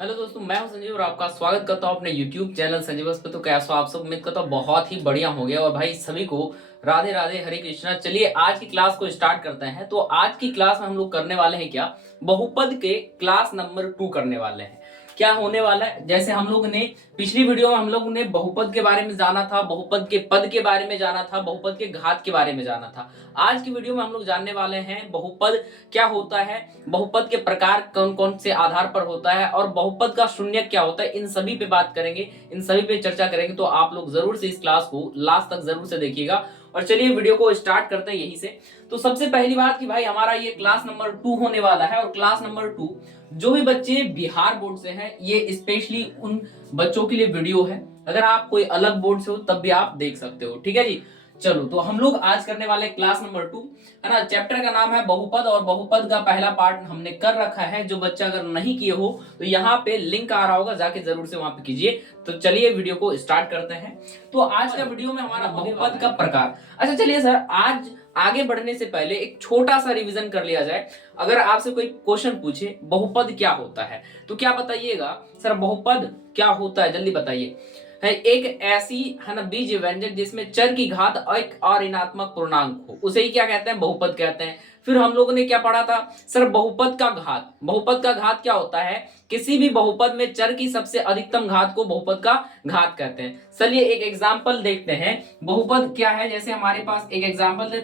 Hello दोस्तों, मैं हूं संजीव और आपका स्वागत करता हूं अपने YouTube चैनल संजीवस पे। तो कैसे हो आप सब? उम्मीद करता हूं बहुत ही बढ़िया हो गया। और भाई सभी को राधे राधे, हरे कृष्णा। चलिए आज की क्लास को स्टार्ट करते हैं। तो आज की क्लास में हम लोग करने वाले हैं क्या, बहुपद के क्लास नंबर 2 करने वाले हैं। क्या होने वाला है, जैसे हम लोग ने पिछली वीडियो में हम लोग ने बहुपद के बारे में जाना था, बहुपद के पद के बारे में जाना था, बहुपद के घात के बारे में जाना था। आज की वीडियो में हम लोग जानने वाले हैं बहुपद क्या होता है, बहुपद के प्रकार कौन कौन से आधार पर होता है, और बहुपद का शून्य क्या होता है। इन सभी पे बात करेंगे, इन सभी पे चर्चा करेंगे। तो आप लोग जरूर से इस क्लास को लास्ट तक जरूर से देखिएगा। और चलिए वीडियो को स्टार्ट करते हैं यहीं से। तो सबसे पहली बात कि भाई हमारा ये क्लास नंबर 2 होने वाला है। और क्लास नंबर 2 जो भी बच्चे बिहार बोर्ड से हैं, ये स्पेशली उन बच्चों के लिए वीडियो है। अगर आप कोई अलग बोर्ड से हो तब भी आप देख सकते हो, ठीक है जी। चलो, तो हम लोग आज करने वाले क्लास नंबर 2 है ना। चैप्टर का नाम है बहुपद, और बहुपद का पहला पार्ट हमने कर रखा है। जो बच्चा अगर नहीं किए हो तो यहाँ पे लिंक आ रहा होगा, जाके जरूर से वहां पे कीजिए। तो चलिए वीडियो को स्टार्ट करते हैं। तो आज का वीडियो में हमारा बहुपद का प्रकार। अच्छा चलिए सर, आज आगे बढ़ने से पहले एक छोटा सा रिवीजन कर लिया जाए। अगर आपसे कोई क्वेश्चन पूछे बहुपद क्या होता है, तो क्या बताइएगा सर? बहुपद क्या होता है, जल्दी बताइए। है एक ऐसी है ना बीज व्यंजक जिसमें चर की घात एक और ऋणात्मक पूर्णांक हो, उसे ही क्या कहते हैं, बहुपद कहते हैं। फिर हम लोगों ने क्या पढ़ा था सर? बहुपद का घात। बहुपद का घात क्या होता है? किसी भी बहुपद में चर की सबसे अधिकतम घात को बहुपद का घात कहते हैं। चलिए एक एग्जांपल देखते हैं। बहुपद क्या है, जैसे हमारे पास एक एग्जांपल है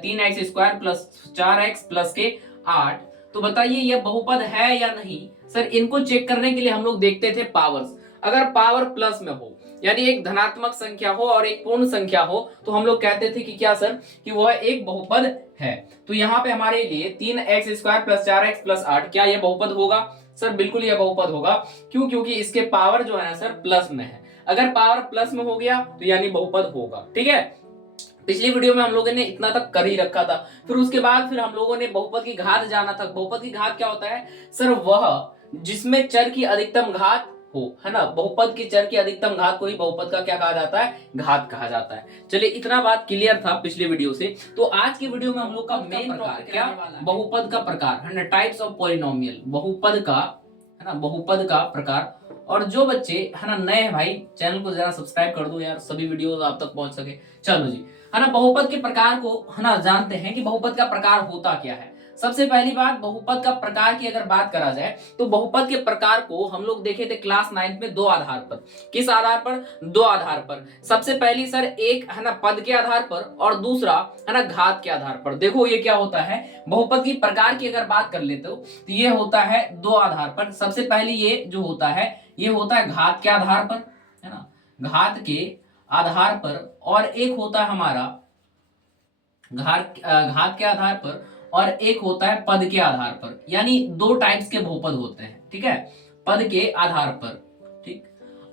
3x² प्लस 4x प्लस के 8। तो बताइए यह बहुपद है या नहीं? सर इनको चेक करने के लिए हम लोग देखते थे पावर्स। अगर पावर प्लस में हो, यानी एक धनात्मक संख्या हो और एक पूर्ण संख्या हो, तो हम लोग कहते थे कि क्या सर, कि वह एक बहुपद है। तो यहाँ पे हमारे लिए 3x² प्लस 4x प्लस 8, क्या यह बहुपद होगा? सर बिल्कुल यह बहुपद होगा। क्यों? क्योंकि इसके पावर जो है ना सर प्लस में है। अगर पावर प्लस में हो गया तो यानी बहुपद होगा, ठीक है। पिछली वीडियो में हम लोगों ने इतना तक कर ही रखा था। फिर उसके बाद फिर हम लोगों ने बहुपद की घात जाना था। बहुपद की घात क्या होता है सर? वह जिसमें चर की अधिकतम घात हो, है ना। बहुपद की चर की अधिकतम घात को ही बहुपद का क्या कहा जाता है? घात कहा जाता है। चलिए इतना बात क्लियर था पिछले वीडियो से। तो आज की वीडियो में हम लोग का मेन प्रकार क्या, बहुपद का प्रकार है ना, टाइप्स ऑफ पॉलिनोमियल, बहुपद का है ना, बहुपद का प्रकार। और जो बच्चे है ना नए हैं भाई, चैनल को जरा सब्सक्राइब कर दो यार, सभी वीडियोस आप तक पहुंच सके। चलो जी, है ना, बहुपद के प्रकार को है ना जानते हैं कि बहुपद का प्रकार होता क्या है। सबसे पहली बात, बहुपद का प्रकार की अगर बात करा जाए तो बहुपद के प्रकार को हम लोग देखे थे क्लास 9 में दो आधार पर। किस आधार पर? दो आधार पर। सबसे पहली सर एक है ना पद के आधार पर, और दूसरा है ना घात के आधार पर। देखो ये क्या होता है, बहुपद की प्रकार की अगर बात कर लेते हो तो ये होता है दो आधार पर। सबसे पहले ये जो होता है, ये होता है घात के आधार पर, है ना, घात के आधार पर। और एक होता है हमारा घात के आधार पर, और एक होता है पद के आधार पर। यानी दो टाइप्स के बहुपद होते हैं, ठीक है, पद के आधार पर। ठीक।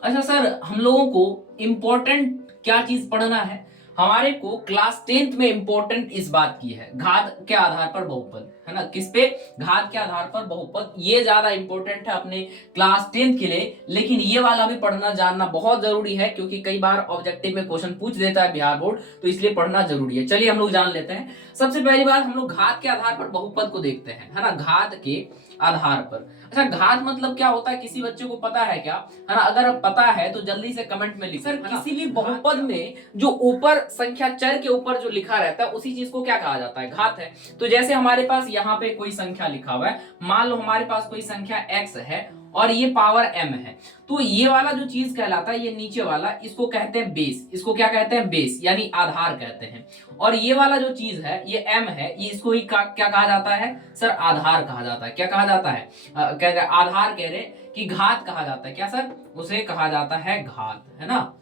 अच्छा सर, हम लोगों को इंपॉर्टेंट क्या चीज पढ़ना है? हमारे को क्लास 10th में इंपॉर्टेंट इस बात की है, घात के आधार पर बहुपद, है ना। किस पे? घात के आधार पर बहुपद। ये ज्यादा इंपॉर्टेंट है अपने क्लास 10th के लिए। लेकिन ये वाला भी पढ़ना जानना बहुत जरूरी है, क्योंकि कई बार ऑब्जेक्टिव में क्वेश्चन पूछ देता है बिहार बोर्ड, तो इसलिए पढ़ना जरूरी है। चलिए हम लोग जान लेते हैं। सबसे पहली बात, हम लोग घात के आधार पर बहुपद को देखते हैं, है ना, घात के आधार पर। अच्छा, घात मतलब क्या होता है, किसी बच्चे को पता है क्या? है ना, अगर पता है तो जल्दी से कमेंट में लिखो। सर किसी भी बहुपद में जो ऊपर संख्या चर के ऊपर जो लिखा रहता है उसी चीज को क्या कहा जाता है? घात है। तो जैसे हमारे पास यहाँ पे कोई संख्या लिखा हुआ है, मान लो हमारे पास कोई संख्या x है और ये पावर m है, तो ये वाला जो चीज कहलाता है, ये नीचे वाला, इसको कहते हैं बेस। इसको क्या कहते हैं? बेस, यानी आधार कहते हैं। और ये वाला जो चीज है, ये m है, ये इसको ही क्या कहा जाता है सर? आधार कहा जाता है। क्या कहा जाता है? कह रहे आधार, कह रहे कि घात कहा जाता है। क्या सर? उसे कहा जाता है घात, है ना।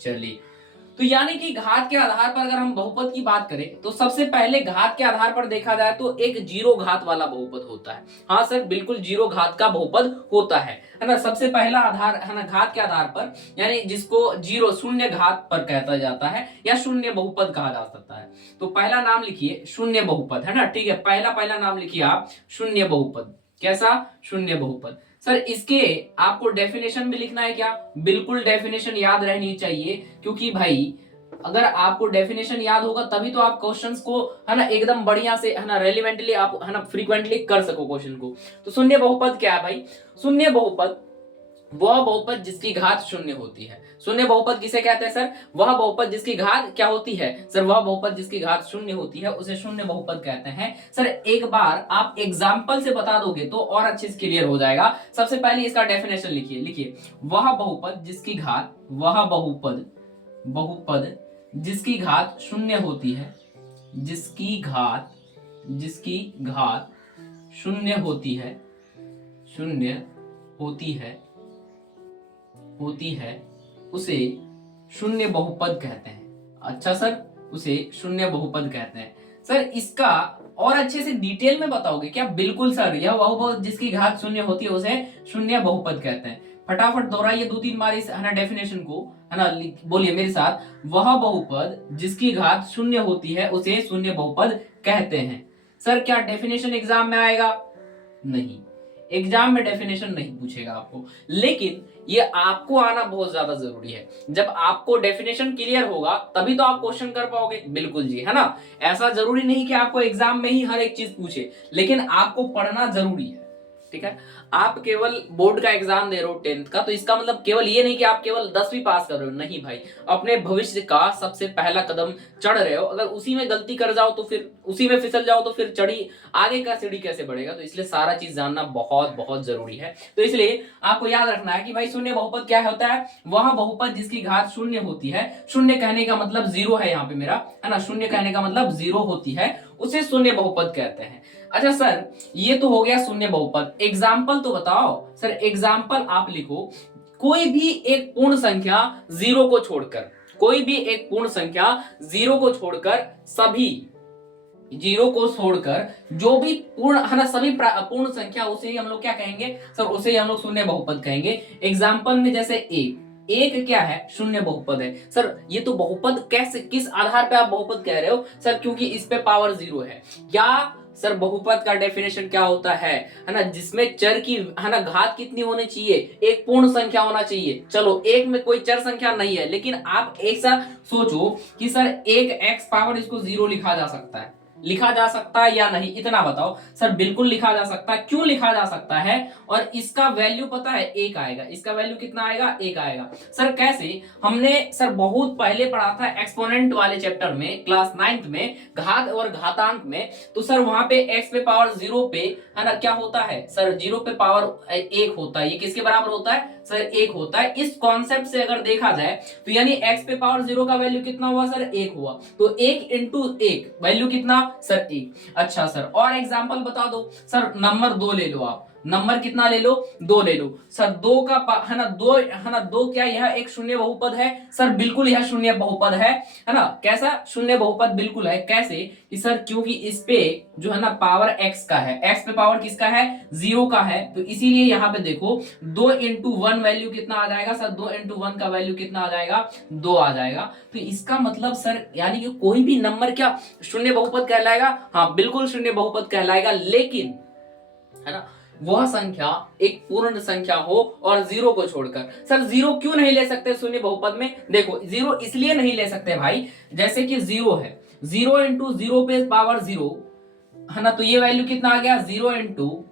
चलिए, तो यानी कि घात के आधार पर अगर हम बहुपद की बात करें तो सबसे पहले घात के आधार पर देखा जाए तो एक जीरो घात वाला बहुपद होता है। हाँ सर बिल्कुल, जीरो घात का बहुपद होता है ना। सबसे पहला आधार है ना घात के आधार पर, यानी जिसको जीरो, शून्य घात पर कहता जाता है, या शून्य बहुपद कहा जा सकता है। तो पहला नाम लिखिए शून्य बहुपद, है ना, ठीक है। पहला पहला नाम लिखिए आप शून्य बहुपद। कैसा? शून्य बहुपद। सर इसके आपको डेफिनेशन भी लिखना है क्या? बिल्कुल डेफिनेशन याद रहनी चाहिए, क्योंकि भाई अगर आपको डेफिनेशन याद होगा तभी तो आप क्वेश्चंस को है ना एकदम बढ़िया से है ना रेलिवेंटली आप है ना फ्रीक्वेंटली कर सको क्वेश्चन को। तो शून्य बहुपद क्या है भाई? शून्य बहुपद वह बहुपद जिसकी घात शून्य होती है। शून्य बहुपद किसे कहते हैं सर? वह बहुपद जिसकी घात क्या होती है सर? वह बहुपद जिसकी घात शून्य होती है उसे शून्य बहुपद कहते हैं। सर एक बार आप एग्जाम्पल से बता दोगे तो और अच्छे से क्लियर हो जाएगा। सबसे पहले इसका डेफिनेशन लिखिए। लिखिए, वह बहुपद जिसकी घात, वह बहुपद बहुपद जिसकी घात शून्य होती है, जिसकी घात शून्य होती है, शून्य होती है उसे शून्य बहुपद कहते हैं। अच्छा सर, उसे शून्य बहुपद कहते हैं। सर इसका और अच्छे से डिटेल में बताओगे क्या? बिल्कुल सर, यह बहुपद जिसकी घात शून्य होती है उसे शून्य बहुपद कहते हैं। फटाफट दोहराइए 2-3 बार इस है ना डेफिनेशन को, है ना, बोलिए मेरे साथ। वह बहुपद जिसकी घात शून्य होती है उसे शून्य बहुपद कहते हैं। सर क्या डेफिनेशन एग्जाम में आएगा? नहीं, एग्जाम में डेफिनेशन नहीं पूछेगा आपको, लेकिन ये आपको आना बहुत ज्यादा जरूरी है। जब आपको डेफिनेशन क्लियर होगा तभी तो आप क्वेश्चन कर पाओगे। बिल्कुल जी, है ना। ऐसा जरूरी नहीं कि आपको एग्जाम में ही हर एक चीज पूछे, लेकिन आपको पढ़ना जरूरी है। ठीक है, आप केवल बोर्ड का एग्जाम दे रहे हो 10th का, तो इसका मतलब केवल ये नहीं कि आप केवल 10वीं पास कर रहे हो। नहीं भाई, अपने भविष्य का सबसे पहला कदम चढ़ रहे हो। अगर उसी में गलती कर जाओ तो फिर उसी में फिसल जाओ तो फिर चढ़ी आगे का सीढ़ी कैसे बढ़ेगा? तो इसलिए सारा चीज जानना बहुत बहुत जरूरी है। तो इसलिए आपको याद रखना है कि भाई शून्य बहुपद क्या होता है? वह बहुपद जिसकी घात शून्य होती है। शून्य कहने का मतलब जीरो है यहाँ पे मेरा, है ना। शून्य कहने का मतलब जीरो होती है, उसे शून्य बहुपद कहते हैं। अच्छा सर, ये तो हो गया शून्य बहुपद। एग्जाम्पल तो बताओ सर। एग्जाम्पल आप लिखो, कोई भी एक पूर्ण संख्या जीरो को छोड़कर, कोई भी एक पूर्ण संख्या जीरो को छोड़कर, सभी जीरो को छोड़कर जो भी पूर्ण है ना, सभी पूर्ण संख्या, उसे ही हम लोग क्या कहेंगे सर? उसे ही हम लोग शून्य बहुपद कहेंगे। एग्जाम्पल में जैसे एक क्या है? शून्य बहुपद है। सर ये तो बहुपद कैसे, किस आधार पे आप बहुपद कह रहे हो सर? क्योंकि इस पे पावर जीरो है। या सर बहुपद का डेफिनेशन क्या होता है ना, जिसमें चर की है ना घात कितनी होनी चाहिए? एक पूर्ण संख्या होना चाहिए। चलो एक में कोई चर संख्या नहीं है, लेकिन आप एक साथ सोचो कि सर एक एक्स पावर इसको जीरो लिखा जा सकता है। लिखा जा सकता है या नहीं, इतना बताओ सर। बिल्कुल लिखा जा सकता है। क्यों लिखा जा सकता है? और इसका वैल्यू पता है? एक आएगा। इसका वैल्यू कितना आएगा? एक आएगा। सर कैसे? हमने सर बहुत पहले पढ़ा था एक्सपोनेंट वाले चैप्टर में, क्लास 9th में, घात और घातांक में। तो सर वहां पे एक्स पे पावर जीरो पे है ना क्या होता है सर? जीरो पे पावर एक होता है। ये किसके बराबर होता है सर? एक होता है। इस कॉन्सेप्ट से अगर देखा जाए तो यानी एक्स पे पावर जीरो का वैल्यू कितना हुआ सर? एक हुआ। तो एक इंटू एक वैल्यू कितना सर? एक। अच्छा सर और एग्जांपल बता दो सर। नंबर 2 ले लो आप। नंबर कितना ले लो? 2 ले लो सर। दो का है ना, दो है ना, दो क्या यह एक शून्य बहुपद है सर? बिल्कुल यह शून्य बहुपद है ना। कैसा शून्य बहुपद? बिल्कुल है। कैसे कि सर क्योंकि इस पे जो है ना पावर एक्स का है, एक्स पे पावर किसका है? जीरो का है। तो इसीलिए यहाँ पे देखो 2 इंटू 1 वैल्यू कितना आ जाएगा सर? 2 इंटू 1 का वैल्यू कितना आ जाएगा? 2 आ जाएगा। तो इसका मतलब सर यानी कि कोई भी नंबर क्या शून्य बहुपद कहलाएगा? हाँ बिल्कुल शून्य बहुपद कहलाएगा, लेकिन है ना वह संख्या एक पूर्ण संख्या हो और जीरो को छोड़कर। सर जीरो क्यों नहीं ले सकते शून्य बहुपद में? देखो जीरो इसलिए नहीं ले सकते भाई, जैसे कि जीरो है, जीरो इंटू जीरो पे पावर जीरो है ना, तो ये वैल्यू कितना आ गया? जीरो इंटू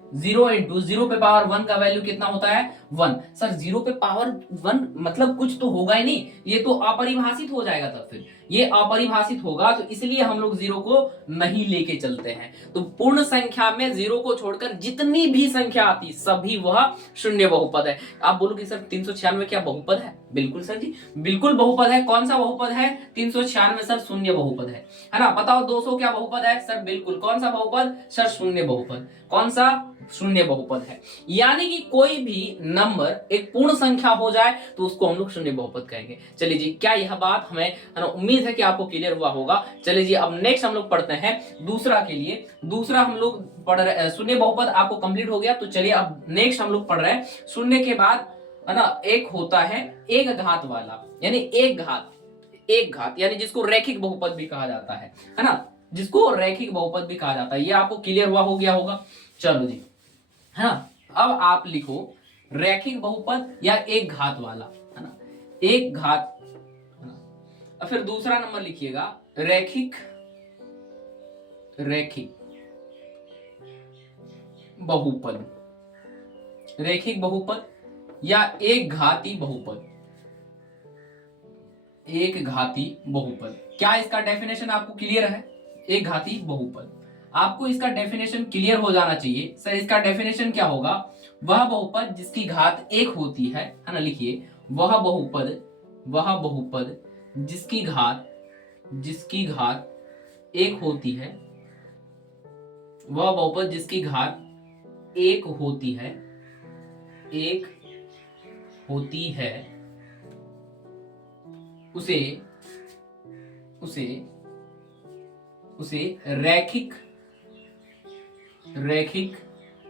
जीरो पे पावर 1 का वैल्यू कितना होता है? 1। सर जीरो पे पावर 1 मतलब कुछ तो होगा ही नहीं, ये तो अपरिभाषित हो जाएगा। तब फिर ये अपरिभाषित होगा, तो इसलिए हम लोग जीरो को नहीं लेके चलते हैं। तो पूर्ण संख्या में जीरो को छोड़कर जितनी भी संख्या आती सभी वह शून्य बहुपद है। आप बोलोगे सर 396 क्या बहुपद है? बिल्कुल सर जी, बिल्कुल बहुपद है। कौन सा बहुपद है? 396 सर शून्य बहुपद है ना। बताओ 200 क्या बहुपद है सर? बिल्कुल। कौन सा बहुपद सर? शून्य बहुपद। कौन सा? शून्य बहुपद है। यानी कि कोई भी नंबर एक पूर्ण संख्या हो जाए तो उसको हम लोग शून्य बहुपद कहेंगे। चलिए जी, क्या यह बात हमें है ना, उम्मीद है कि आपको क्लियर हुआ होगा। चलिए जी, अब नेक्स्ट हम लोग पढ़ते हैं दूसरा के लिए। दूसरा हम लोग पढ़ रहे, शून्य बहुपद आपको कंप्लीट हो गया। तो चलिए अब नेक्स्ट हम लोग पढ़ रहे हैं शून्य के बाद है ना एक होता है एक घात वाला, यानी एक घात यानी जिसको रैखिक बहुपद भी कहा जाता है ना, जिसको रैखिक बहुपद भी कहा जाता है। ये आपको क्लियर हुआ हो गया होगा। चलो जी, है ना। अब आप लिखो रैखिक बहुपद या एक घात वाला, है ना, एक घात, है ना। और फिर दूसरा नंबर लिखिएगा रैखिक बहुपद, रैखिक बहुपद या एक घाती बहुपद, एक घाती बहुपद। क्या इसका डेफिनेशन आपको क्लियर है? एक घाती बहुपद, आपको इसका डेफिनेशन क्लियर हो जाना चाहिए। सर इसका डेफिनेशन क्या होगा? वह बहुपद जिसकी घात एक होती है ना, लिखिए वह बहुपद जिसकी घात एक होती है, वह बहुपद जिसकी घात एक होती है, उसे रैखिक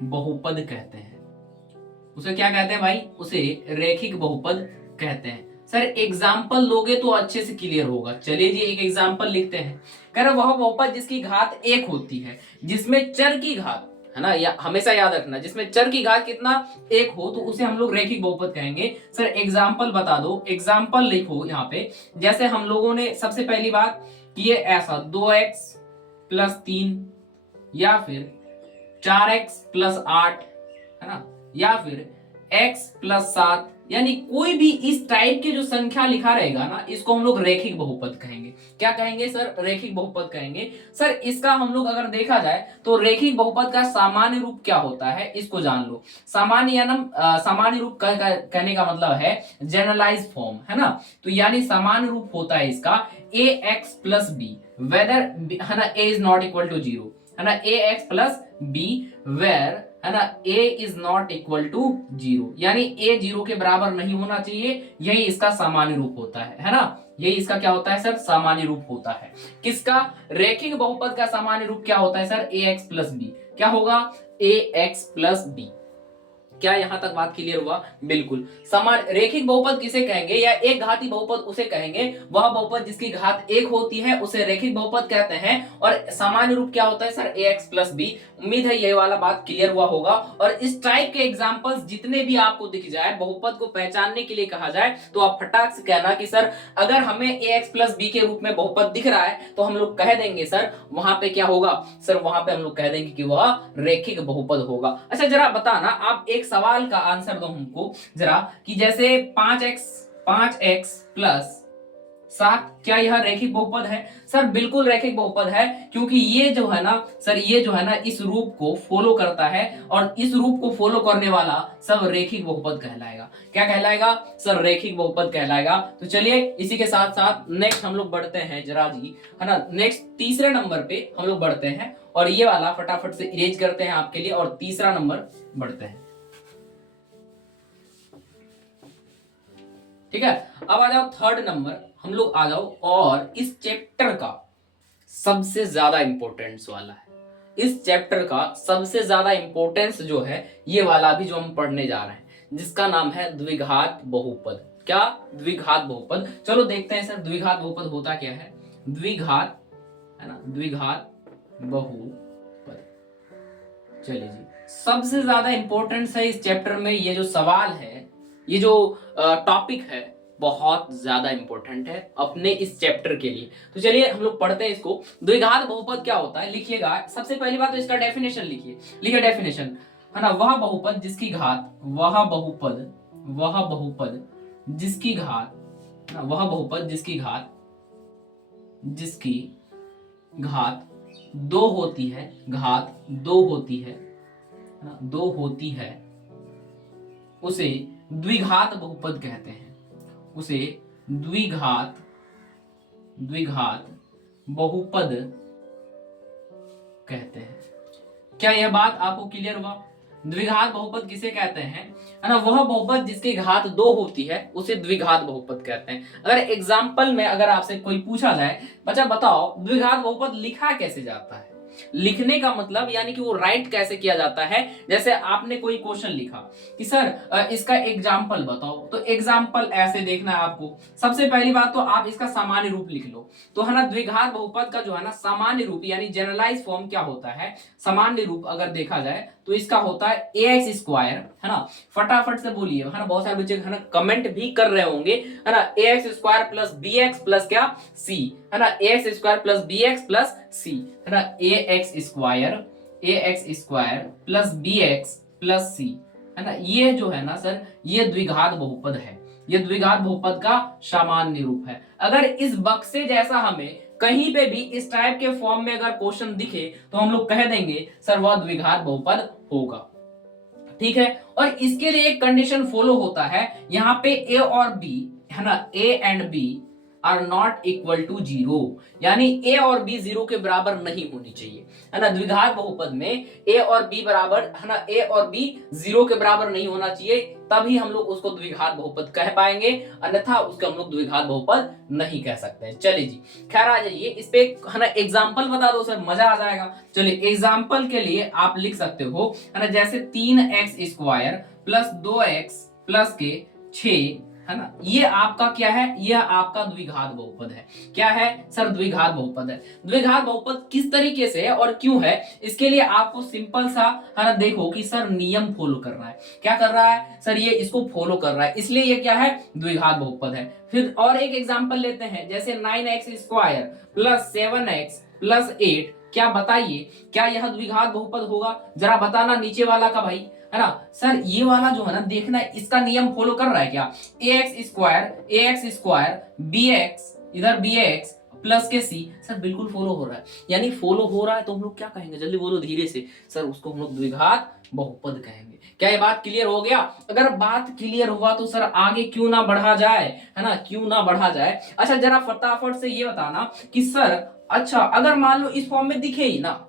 बहुपद कहते हैं। उसे क्या कहते हैं भाई? उसे रैखिक बहुपद कहते हैं। सर एग्जाम्पल लोगे तो अच्छे से क्लियर होगा। चलिए जी एक एग्जाम्पल लिखते हैं। कह रहे वह बहुपद जिसकी घात एक होती है, जिसमें चर की घात है ना, या हमेशा याद रखना जिसमें चर की घात कितना एक हो तो उसे हम लोग रैखिक बहुपद कहेंगे। सर एग्जाम्पल बता दो, एग्जाम्पल लिखो यहाँ पे। जैसे हम लोगों ने सबसे पहली बात कि ये ऐसा 2x + 3 या फिर 4x + 8 है ना, या फिर x + 7, यानी कोई भी इस टाइप के जो संख्या लिखा रहेगा ना, इसको हम लोग रैखिक बहुपद कहेंगे। क्या कहेंगे सर? रैखिक बहुपद कहेंगे। सर इसका हम लोग अगर देखा जाए तो रैखिक बहुपद का सामान्य रूप क्या होता है इसको जान लो। सामान्य रूप कहने का मतलब है जनरलाइज फॉर्म, है ना। तो यानी सामान्य रूप होता है इसका ax + b वेदर है ना a is not equal to 0, है ना, ax + b वेर है ना a is not equal to 0, यानी a 0 के बराबर नहीं होना चाहिए। यही इसका सामान्य रूप होता है ना। यही इसका क्या होता है सर? सामान्य रूप होता है। किसका? रैखिक बहुपद का सामान्य रूप क्या होता है सर? ax + b। क्या होगा? ax + b। क्या यहां तक बात क्लियर हुआ? बिल्कुल। समान रैखिक बहुपद किसे कहेंगे या एक घाती बहुपद उसे कहेंगे वह बहुपद जिसकी घात एक होती है, उसे रैखिक बहुपद कहते हैं। और सामान्य रूप क्या होता है सर? ax + b। उम्मीद है ये वाला बात क्लियर हुआ होगा। और इस टाइप के एग्जांपल्स जितने भी आपको दिख जाए, बहुपद को पहचानने के लिए कहा जाए, तो आप फटाक से कहना कि सर अगर हमें ax + b के रूप में बहुपद दिख रहा है तो हम लोग कह देंगे सर वहां पे क्या होगा? सर वहां पे हम लोग कह देंगे कि वह रैखिक बहुपद होगा। अच्छा जरा बताना, आप एक सवाल का आंसर दो हमको जरा, कि जैसे 5x + 7 क्या यह रैखिक बहुपद है? सर बिल्कुल रैखिक बहुपद है, क्योंकि ये जो है ना सर, ये जो है ना इस रूप को फॉलो करता है, और इस रूप को फॉलो करने वाला सब रैखिक बहुपद कहलाएगा। क्या कहलाएगा सर? रैखिक बहुपद कहलाएगा। तो चलिए इसी के साथ साथ नेक्स्ट हम लोग बढ़ते हैं जरा जी, है ना। नेक्स्ट तीसरे नंबर पे हम लोग बढ़ते हैं, और ये वाला फटाफट से इरेज करते हैं आपके लिए, और तीसरा नंबर बढ़ते हैं। ठीक है, अब आ जाओ थर्ड नंबर, हम लोग आ जाओ, और इस चैप्टर का सबसे ज्यादा इंपॉर्टेंस वाला है। इस चैप्टर का सबसे ज्यादा इंपॉर्टेंस जो है ये वाला भी जो हम पढ़ने जा रहे हैं, जिसका नाम है द्विघात बहुपद। क्या? द्विघात बहुपद। चलो देखते हैं सर द्विघात बहुपद होता क्या है। द्विघात है ना, द्विघात बहुपद। चलिए जी, सबसे ज्यादा इंपॉर्टेंस है इस चैप्टर में। ये जो सवाल है, ये जो टॉपिक है, बहुत ज्यादा इंपॉर्टेंट है अपने इस चैप्टर के लिए। तो चलिए हम लोग पढ़ते हैं इसको। द्विघात बहुपद क्या होता है लिखिएगा। सबसे पहली बात तो इसका डेफिनेशन लिखिए डेफिनेशन, है ना। वह बहुपद जिसकी घात, वह बहुपद जिसकी घात, वह बहुपद जिसकी घात 2 होती है, घात 2 होती है, 2 होती है, उसे द्विघात बहुपद कहते हैं। उसे द्विघात बहुपद कहते हैं। क्या यह बात आपको क्लियर हुआ? द्विघात बहुपद किसे कहते हैं, है ना? वह बहुपद जिसकी घात 2 होती है उसे द्विघात बहुपद कहते हैं। अगर एग्जाम्पल में अगर आपसे कोई पूछा जाए, बच्चा बताओ द्विघात बहुपद लिखा कैसे जाता है, लिखने का मतलब यानी कि वो राइट कैसे किया जाता है। जैसे आपने कोई क्वेश्चन लिखा कि सर इसका एग्जाम्पल बताओ, तो एग्जाम्पल ऐसे देखना है आपको। सबसे पहली बात तो आप इसका सामान्य रूप लिख लो। तो है ना, द्विघात बहुपद का जो है ना सामान्य रूप यानी जनरलाइज फॉर्म क्या होता है, सामान्य रूप अगर देखा जाए तो इसका होता है ax स्क्वायर, है ना। फटाफट से बोलिए, है ना, बहुत सारे बच्चे है ना कमेंट भी कर रहे होंगे, है ना। ax square plus bx plus क्या c, है ना, ax square plus bx plus c, है ना, ax square plus bx plus c, है ना। ये जो है ना सर, ये द्विघात बहुपद है, ये द्विघात बहुपद का सामान्य रूप है। अगर इस बक्से जैसा हमें कहीं पे भी इस टाइप के फॉर्म में अगर क्वेश्चन दिखे तो हम लोग कह देंगे सर वह द्विघात बहुपद होगा, ठीक है। और इसके लिए एक कंडीशन फॉलो होता है, यहाँ पे ए और बी, है ना, A and B are not equal to zero, यानी ए और बी जीरो के बराबर नहीं होनी चाहिए, है ना। द्विघात बहुपद में ए और बी बराबर, है ना, ए और बी जीरो के बराबर नहीं होना चाहिए, तभी हम लोग उसको द्विघात बहुपद कह पाएंगे, अन्यथा उसको हम लोग द्विघात बहुपद नहीं कह सकते। चलिए जी, खैर आ जाइए इस पे, है ना, एग्जांपल बता दो सर, मजा आ जाएगा। चलिए एग्जांपल के लिए आप लिख सकते हो, है ना, जैसे 3x square plus 2x plus के 6, है ना, ये आपका क्या है, यह आपका द्विघात बहुपद है। क्या है सर, द्विघात बहुपद है। द्विघात बहुपद किस तरीके से है और क्यों है, इसके लिए आपको सिंपल सा, है ना, देखो कि सर नियम फॉलो कर रहा है। क्या कर रहा है सर, ये इसको फॉलो कर रहा है, इसलिए ये क्या है, द्विघात बहुपद है। फिर और एक एग्जांपल लेते हैं, जैसे 9x square plus 7x plus 8, क्या बताइए क्या यह द्विघात बहुपद होगा, जरा बताना नीचे वाला का भाई, है ना। सर ये वाला जो है ना, देखना इसका नियम फॉलो कर रहा है क्या, ax स्क्वायर bx, इधर bx प्लस के c, सर बिल्कुल फॉलो हो रहा है। यानी फॉलो हो रहा है तो हम लोग क्या कहेंगे, जल्दी बोलो धीरे से, सर उसको हम लोग द्विघात बहुपद कहेंगे। क्या ये बात क्लियर हो गया? अगर बात क्लियर हुआ तो सर आगे क्यों ना बढ़ा जाए, है ना, क्यों ना बढ़ा जाए। अच्छा जरा फटाफट से ये बताना कि सर, अच्छा अगर मान लो इस फॉर्म में दिखे ही ना,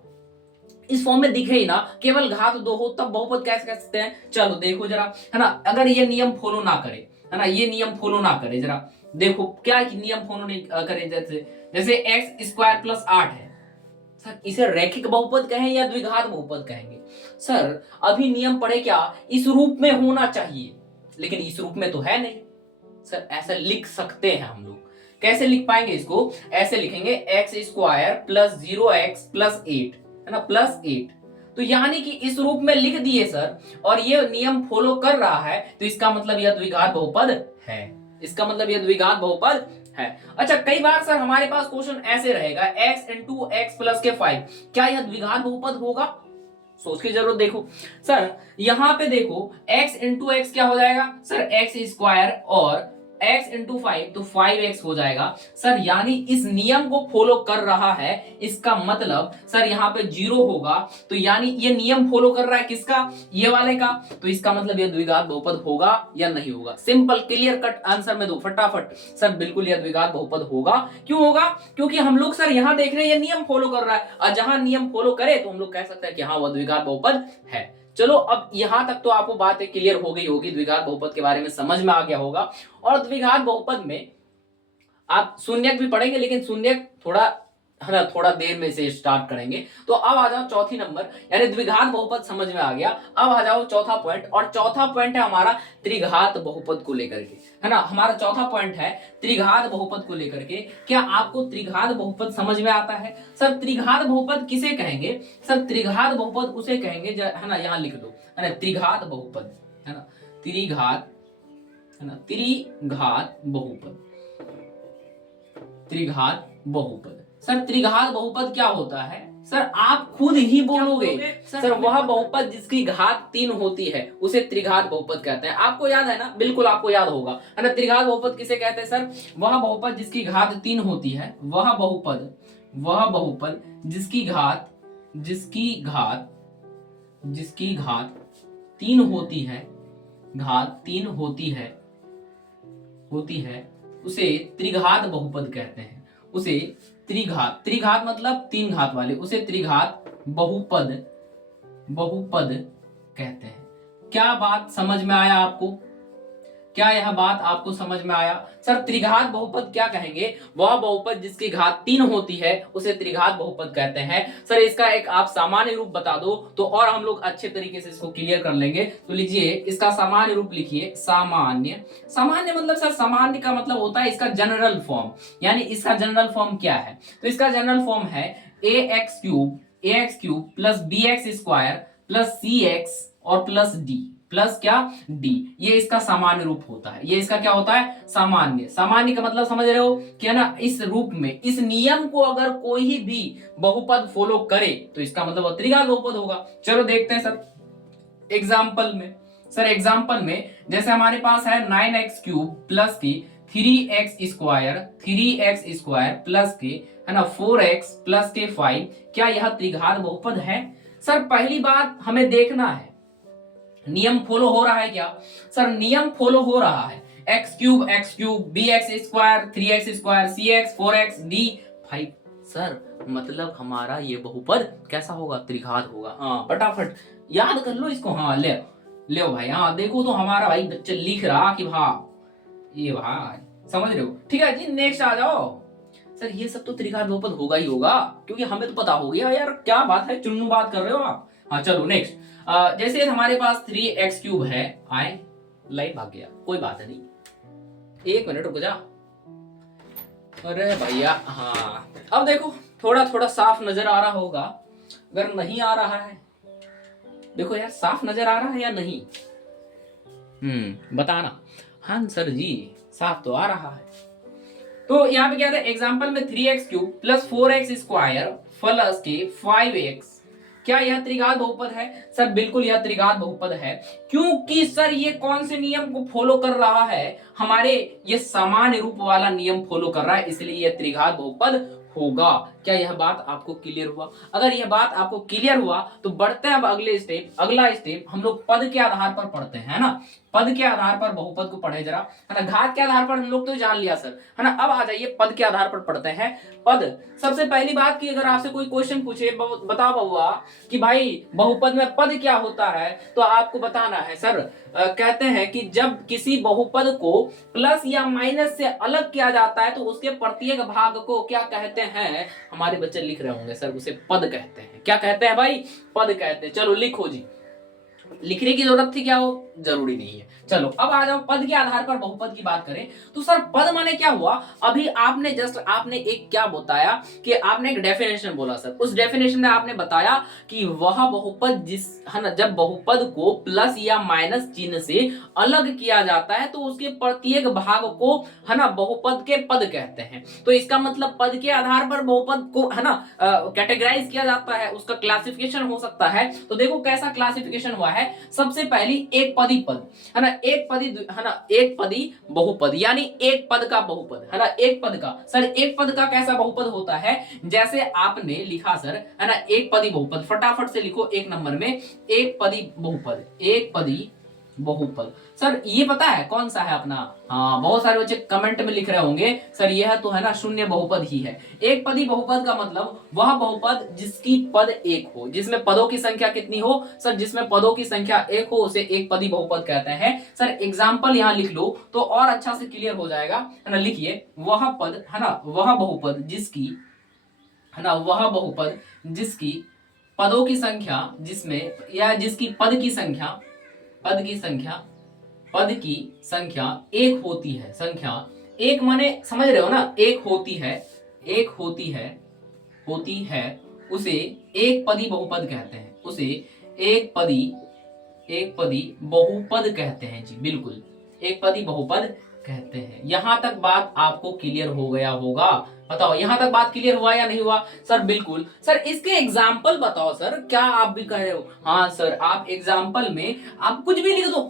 इस फॉर्म में दिखे ही ना, केवल घात 2 हो, तब बहुपद कैसे कह सकते हैं। चलो देखो जरा, है ना, अगर ये नियम फॉलो ना करे, है ना, ये नियम फॉलो ना करे, जरा देखो क्या नियम फॉलो नहीं करे, जैसे एक्स स्क्वायर प्लस 8 है, सर इसे रैखिक बहुपद कहें या द्विघात बहुपद कहेंगे। सर अभी नियम पढ़े क्या, इस रूप में होना चाहिए, लेकिन इस रूप में तो है नहीं। सर ऐसा लिख सकते हैं हम लोग, कैसे लिख पाएंगे इसको, ऐसे लिखेंगे x square plus 0x plus 8, है ना, प्लस 8। तो यानी कि इस रूप में लिख दिए सर, और ये नियम फॉलो कर रहा है, तो इसका मतलब यह द्विघात बहुपद है, इसका मतलब यह द्विघात बहुपद है। अच्छा कई बार सर हमारे पास क्वेश्चन ऐसे रहेगा, x इंटू एक्स प्लस के 5, क्या यह द्विघात बहुपद होगा? सोच की जरूरत देखो सर, यहां पे देखो x इंटू एक्स क्या हो जाएगा सर, एक्स स्क्वायर और x इंटू 5 तो 5x हो जाएगा सर, यानी इस नियम को फॉलो कर रहा है, इसका मतलब सर यहाँ पे 0 होगा, तो यानी ये नियम फॉलो कर रहा है किसका, ये वाले का, तो इसका मतलब ये द्विघात बहुपद होगा या नहीं होगा। सिंपल क्लियर कट आंसर में दो फटाफट, सर बिल्कुल यह द्विघात बहुपद होगा। क्यों होगा? क्योंकि हम लोग सर यहाँ देख रहे हैं ये नियम फॉलो कर रहा है, और जहां नियम फॉलो करे तो हम लोग कह सकते हैं कि हाँ वह द्विघात बहुपद है। चलो अब यहां तक तो आपको बातें क्लियर हो गई होगी, द्विघात बहुपद के बारे में समझ में आ गया होगा। और द्विघात बहुपद में आप शून्यक भी पढ़ेंगे, लेकिन शून्यक थोड़ा, है ना, थोड़ा देर में से स्टार्ट करेंगे। तो अब आ जाओ चौथी नंबर, यानी द्विघात बहुपद समझ में आ गया। अब आ जाओ चौथा पॉइंट, और चौथा पॉइंट है हमारा त्रिघात बहुपद को लेकर के, है ना। हमारा चौथा पॉइंट है त्रिघात बहुपद को लेकर के। क्या आपको त्रिघात बहुपद समझ में आता है? सर त्रिघात बहुपद किसे कहेंगे? सर त्रिघात बहुपद उसे कहेंगे, है ना, यहाँ लिख दो, है ना, त्रिघात बहुपद, है ना, त्रिघात, है ना, त्रिघात बहुपद, त्रिघात बहुपद। सर त्रिघात बहुपद क्या होता है? सर आप खुद ही बोलोगे, सर वह बहुपद जिसकी घात 3 होती है उसे त्रिघात बहुपद कहते हैं। आपको याद है ना, बिल्कुल आपको याद होगा, है ना। त्रिघात बहुपद किसे कहते हैं सर? वह बहुपद जिसकी घात 3 होती है, वह बहुपद जिसकी घात 3 होती है, घात 3 होती है, उसे त्रिघात बहुपद कहते हैं। उसे त्रिघात मतलब 3 घात वाले, उसे त्रिघात बहुपद कहते हैं। क्या बात समझ में आया आपको? क्या यह बात आपको समझ में आया? सर त्रिघात बहुपद क्या कहेंगे? वह बहुपद जिसकी घात 3 होती है उसे त्रिघात बहुपद कहते हैं। सर इसका एक आप सामान्य रूप बता दो तो और हम लोग अच्छे तरीके से इसको क्लियर कर लेंगे। तो लीजिए इसका सामान्य रूप लिखिए, सामान्य मतलब सर, सामान्य का मतलब होता है इसका जनरल फॉर्म, यानी इसका जनरल फॉर्म क्या है? तो इसका जनरल फॉर्म है ax cube plus bx square plus C X और प्लस डी, प्लस क्या डी, ये इसका सामान्य रूप होता है। ये इसका क्या होता है? सामान्य। सामान्य का मतलब समझ रहे हो क्या ना? इस रूप में, इस नियम को अगर कोई भी बहुपद फॉलो करे तो इसका मतलब त्रिघात बहुपद होगा। चलो देखते हैं सर एग्जाम्पल में। सर एग्जाम्पल में जैसे हमारे पास है 9x³ प्लस की 3x² प्लस के, है ना, 4x प्लस के 5, क्या यह त्रिघात बहुपद है? सर पहली बात हमें देखना है नियम फॉलो हो रहा है क्या। सर नियम फॉलो हो रहा है, x³ bx², 3x², cx, 4x, d 5। Sir मतलब हमारा ये बहुपद कैसा होगा? त्रिघात होगा। हाँ फटाफट याद कर लो इसको। हाँ ले ले भाई। हाँ देखो तो हमारा भाई बच्चा लिख रहा कि भाई ये भाई समझ रहे हो। ठीक है जी, नेक्स्ट आ जाओ। सर ये सब तो त्रिघात बहुपद होगा ही होगा, क्योंकि हमें तो पता हो गया यार, क्या बात है, चुन्नू बात कर रहे हो आप। हाँ चलो नेक्स्ट। जैसे हमारे पास 3x³ है, आए लाइट भाग गया, कोई बात नहीं, 1 मिनट रुक जा। अरे भैया हाँ अब देखो थोड़ा थोड़ा साफ नजर आ रहा होगा। अगर नहीं आ रहा है, देखो यार साफ नजर आ रहा है या नहीं? बताना। हाँ सर जी साफ तो आ रहा है। तो यहाँ पे क्या था एग्जाम्पल में 3x³ प्लस 4x² प्लस के 5x, क्या यह त्रिघात बहुपद है? सर बिल्कुल यह त्रिघात बहुपद है, क्योंकि सर ये कौन से नियम को फॉलो कर रहा है? हमारे ये सामान्य रूप वाला नियम फॉलो कर रहा है, इसलिए यह त्रिघात बहुपद होगा। क्या यह बात आपको क्लियर हुआ? अगर यह बात आपको क्लियर हुआ तो बढ़ते हैं अब अगले स्टेप। अगला स्टेप हम लोग पद के आधार पर पढ़ते हैं, है ना। पद के आधार पर बहुपद को पढ़े जरा, है ना। घात के आधार पर हम लोग तो जान लिया सर, है ना। अब आ जाइए पद के आधार पर पढ़ते हैं। पद, सबसे पहली बात कि अगर आपसे कोई क्वेश्चन पूछे बता बउआ कि भाई बहुपद में पद क्या होता है, तो आपको बताना है सर कहते हैं कि जब किसी बहुपद को प्लस या माइनस से अलग किया जाता है तो उसके प्रत्येक भाग को क्या कहते हैं? हमारे बच्चे लिख रहे होंगे सर उसे पद कहते हैं। क्या कहते हैं भाई? पद कहते हैं। चलो लिखो जी, लिखने की जरूरत थी क्या? हो जरूरी नहीं है। चलो अब आ जाओ पद के आधार पर बहुपद की बात करें तो सर पद माने क्या हुआ? अभी आपने जस्ट आपने एक क्या बताया कि आपने एक डेफिनेशन बोला सर, उस डेफिनेशन में आपने बताया कि वह बहुपद जिस, है ना, जब बहुपद को प्लस या माइनस चिन्ह से अलग किया जाता है तो उसके प्रत्येक भाग को, है ना, बहुपद के पद कहते हैं। तो इसका मतलब पद के आधार पर बहुपद को, है ना, कैटेगराइज किया जाता है, उसका क्लासिफिकेशन हो सकता है। तो देखो कैसा क्लासिफिकेशन हुआ है। सबसे पहली एक पदी पद, है ना, एक पदी, है ना, एक पदी बहुपद, यानी एक पद का बहुपद, है ना, एक पद का। सर एक पद का कैसा बहुपद होता है? जैसे आपने लिखा सर, है ना, एक पदी बहुपद, फटाफट से लिखो एक नंबर में, एक पदी बहुपद, एक पदी बहुपद। सर ये पता है कौन सा है अपना? हाँ बहुत सारे बच्चे कमेंट में लिख रहे होंगे सर यह तो, है ना, शून्य बहुपद ही है। एक पदी बहुपद का मतलब वह बहुपद जिसकी पद एक हो, जिसमें पदों की संख्या कितनी हो? सर जिसमें पदों की संख्या एक हो उसे एक पदी बहुपद कहते हैं। सर एग्जाम्पल यहाँ लिख लो तो और अच्छा से क्लियर हो जाएगा, है ना। लिखिए वह पद, है ना, वह बहुपद जिसकी, है ना, वह बहुपद जिसकी पदों की संख्या, जिसमें या जिसकी पद की संख्या, पद की संख्या, पद की संख्या एक होती है। संख्या एक माने समझ रहे हो ना, एक होती है, एक होती है, होती है, उसे एक पदी बहुपद कहते हैं। उसे एक पदी, एक पदी बहुपद कहते हैं जी, बिल्कुल एक पदी बहुपद कहते हैं। यहां तक बात आपको क्लियर हो गया होगा? बताओ यहां तक बात क्लियर हुआ या नहीं हुआ? सर बिल्कुल। सर इसके एग्जाम्पल बताओ सर, क्या आप भी कह रहे हो? हाँ सर आप एग्जाम्पल में आप कुछ भी लिख दो,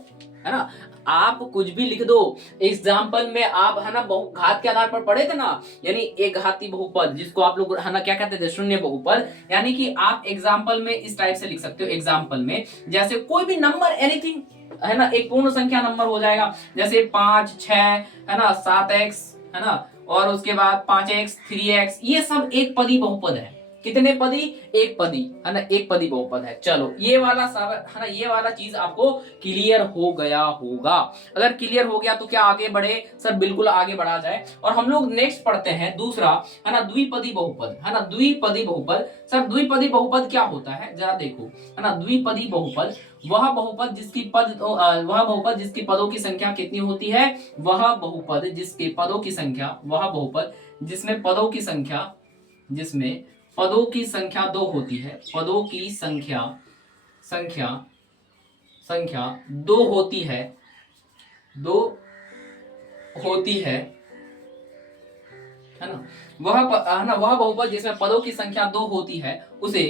है ना, आप कुछ भी लिख दो एग्जाम्पल में। आप, है ना, घात के आधार पर पढ़े थे ना, यानी एक घाती बहुपद जिसको आप लोग, है ना, क्या कहते थे? शून्य बहुपद। यानी कि आप एग्जाम्पल में इस टाइप से लिख सकते हो। एग्जाम्पल में जैसे कोई भी नंबर, एनीथिंग, है ना, एक पूर्ण संख्या नंबर हो जाएगा, जैसे 5, 6, है ना, 7x, है ना, और उसके बाद 5x, 3x, ये सब एक पदी बहुपद है। कितने पदी? एक पदी, है ना, एक पदी बहुपद है। चलो ये वाला सब, है ना, ये वाला चीज आपको क्लियर हो गया होगा। अगर क्लियर हो गया तो क्या आगे बढ़े? सर बिल्कुल आगे बढ़ा जाए। और हम लोग नेक्स्ट पढ़ते हैं दूसरा, है ना, द्विपदी बहुपद, है ना, द्विपदी बहुपद। सर द्विपदी बहुपद क्या होता है जरा देखो, है ना। द्विपदी बहुपद वह बहुपद जिसकी वह बहुपद जिसकी पदों की संख्या कितनी होती है? वह बहुपद जिसके पदों की संख्या, वह बहुपद जिसमें पदों की संख्या, जिसमें पदों की संख्या 2 होती है। पदों की संख्या संख्या संख्या दो होती है, दो होती है ना, है ना, वह बहुपद जिसमें पदों की संख्या दो होती है उसे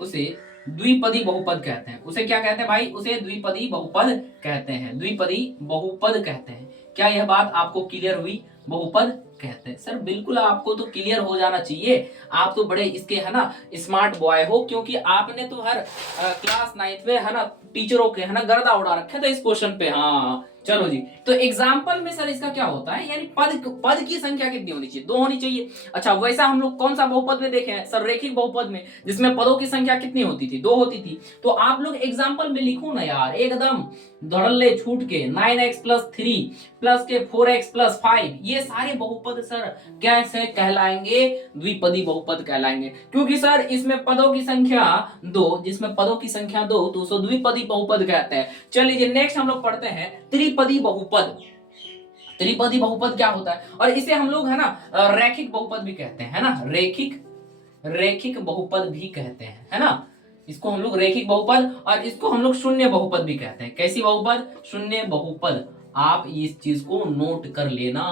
उसे द्विपदी बहुपद कहते हैं। उसे क्या कहते हैं भाई? उसे द्विपदी बहुपद कहते हैं, द्विपदी बहुपद कहते हैं। क्या यह बात आपको क्लियर हुई? बहुपद कहते हैं सर, बिल्कुल आपको तो क्लियर हो जाना चाहिए। आप तो बड़े इसके है ना स्मार्ट बॉय हो, क्योंकि आपने तो हर क्लास 9th में है ना टीचरों के है ना गर्दा उड़ा रखे थे इस क्वेश्चन पे। हाँ चलो जी, तो एग्जाम्पल में सर इसका क्या होता है, यानी पद की संख्या कितनी होनी चाहिए? दो होनी चाहिए। अच्छा, वैसा हम लोग कौन सा बहुपद में देखे हैं सर? रेखिक बहुपद में, जिसमें पदों की संख्या कितनी होती थी? दो होती थी। तो आप लोग एग्जाम्पल में लिखो ना यार, एकदम धड़ल्ले छूट के 9x प्लस 3 प्लस के 4x प्लस 5, ये सारे बहुपद सर कैसे कहलाएंगे? द्विपदी बहुपद कहलाएंगे, क्योंकि सर इसमें पदों की संख्या दो, जिसमें पदों की संख्या दो तो उसको द्विपदी बहुपद कहते हैं। चलिए नेक्स्ट हम लोग पढ़ते हैं त्रिपदी बहुपद। त्रिपदी बहुपद क्या होता है? और इसे हम लोग है ना रैखिक बहुपद भी कहते हैं, है ना, रेखिक बहुपद भी कहते हैं, है ना। इसको हम लोग रेखिक बहुपद और इसको हम लोग शून्य बहुपद भी कहते हैं। कैसी बहुपद? शून्य बहुपद। आप इस चीज को नोट कर लेना।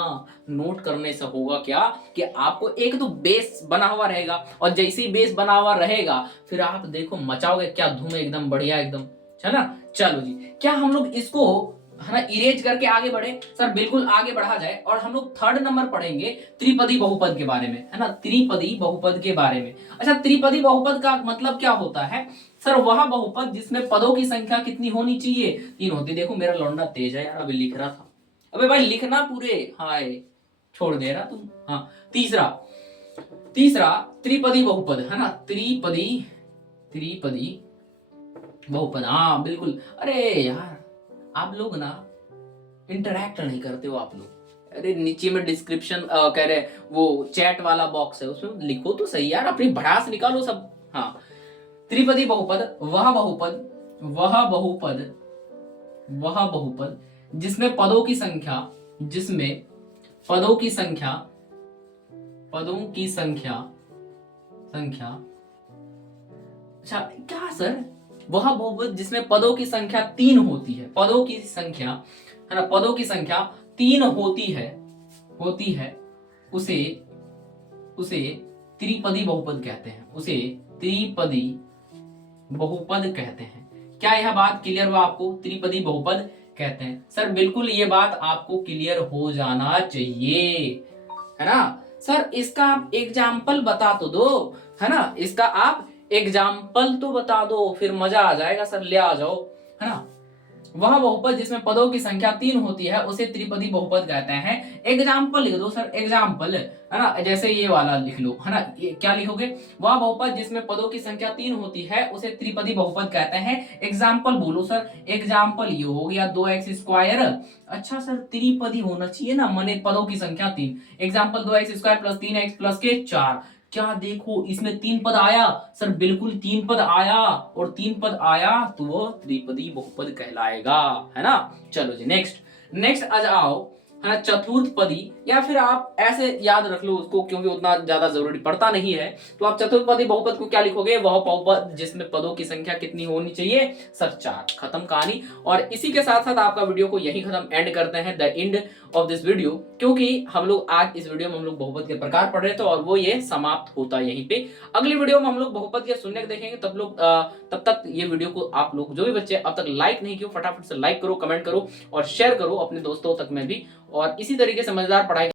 नोट करने से होगा क्या कि आपको एक तो बेस बना हुआ रहेगा, और जैसे ही बेस बना हुआ रहेगा फिर आप देखो मचाओगे क्या धूम, एकदम बढ़िया एकदम, है ना। चलो जी, क्या हम लोग इसको है ना इरेज करके आगे बढ़े? सर बिल्कुल आगे बढ़ा जाए, और हम लोग थर्ड नंबर पढ़ेंगे त्रिपदी बहुपद के बारे में, है ना, त्रिपदी बहुपद के बारे में। अच्छा, त्रिपदी बहुपद का मतलब क्या होता है? सर वह बहुपद जिसमें पदों की संख्या कितनी होनी चाहिए? तीन होती। देखो मेरा लौंडा तेज है यार, अभी लिख रहा था। अबे भाई लिखना पूरे, हाय छोड़ दे रहा तुम। हाँ, तीसरा तीसरा त्रिपदी बहुपद, है ना, त्रिपदी बहुपद। हाँ बिल्कुल। अरे यार आप लोग ना इंटरैक्ट नहीं करते हो आप लोग। अरे नीचे में डिस्क्रिप्शन कह रहे वो चैट वाला बॉक्स है, उसमें लिखो तो सही यार, अपनी भड़ास निकालो सब। हाँ, त्रिपदी बहुपद वह बहुपद जिसमें पदों की संख्या अच्छा क्या सर? वह बहुपद जिसमें पदों की संख्या तीन होती है, पदों की संख्या है ना, पदों की संख्या तीन होती है उसे त्रिपदी बहुपद कहते हैं, उसे त्रिपदी बहुपद कहते हैं। क्या यह बात क्लियर हुआ आपको? त्रिपदी बहुपद कहते हैं सर, बिल्कुल ये बात आपको क्लियर हो जाना चाहिए, है ना। सर इसका आप एग्जाम्पल बता तो दो, है ना, इसका आप एग्जाम्पल तो बता दो, फिर मजा आ जाएगा सर, ले आ जाओ, है ना। वह बहुपद जिसमें पदों की संख्या तीन होती है उसे त्रिपदी बहुपद कहते हैं। एग्जाम्पल लिख दो सर, एग्जाम्पल, है ना, जैसे ये वाला लिख लो, है ना। ये क्या लिखोगे? वह बहुपद जिसमें पदों की संख्या तीन होती है उसे त्रिपदी बहुपद कहते हैं। एग्जाम्पल बोलो सर। एग्जाम्पल ये हो गया 2x²। अच्छा सर त्रिपदी होना चाहिए ना, माने पदों की संख्या तीन। Example 2x² plus 3x plus के 4। क्या देखो इसमें तीन पद आया सर, बिल्कुल तीन पद आया, और तीन पद आया तो वो त्रिपदी बहुपद कहलाएगा, है ना। चलो जी नेक्स्ट आ जाओ, है ना, चतुर्थ पदी, या फिर आप ऐसे याद रख लो उसको, क्योंकि उतना ज्यादा जरूरी पड़ता नहीं है। तो आप चतुर्थ पदी बहुपद को क्या लिखोगे? वह बहुपद जिसमें पदों की संख्या कितनी होनी चाहिए? सर 4। खत्म कहानी। और इसी के साथ साथ आपका वीडियो को यही खत्म एंड करते हैं, the end of this video, क्योंकि हम लोग आज इस वीडियो में हम लोग बहुपद के प्रकार पढ़ रहे थे और वो ये समाप्त होता है यहीं पे। अगली वीडियो में हम लोग बहुपद के शून्य देखेंगे। तब तक ये वीडियो को आप लोग जो भी बच्चे अब तक लाइक नहीं किए फटाफट से लाइक करो, कमेंट करो और शेयर करो अपने दोस्तों तक में भी। और इसी तरीके से मजेदार पढ़ाई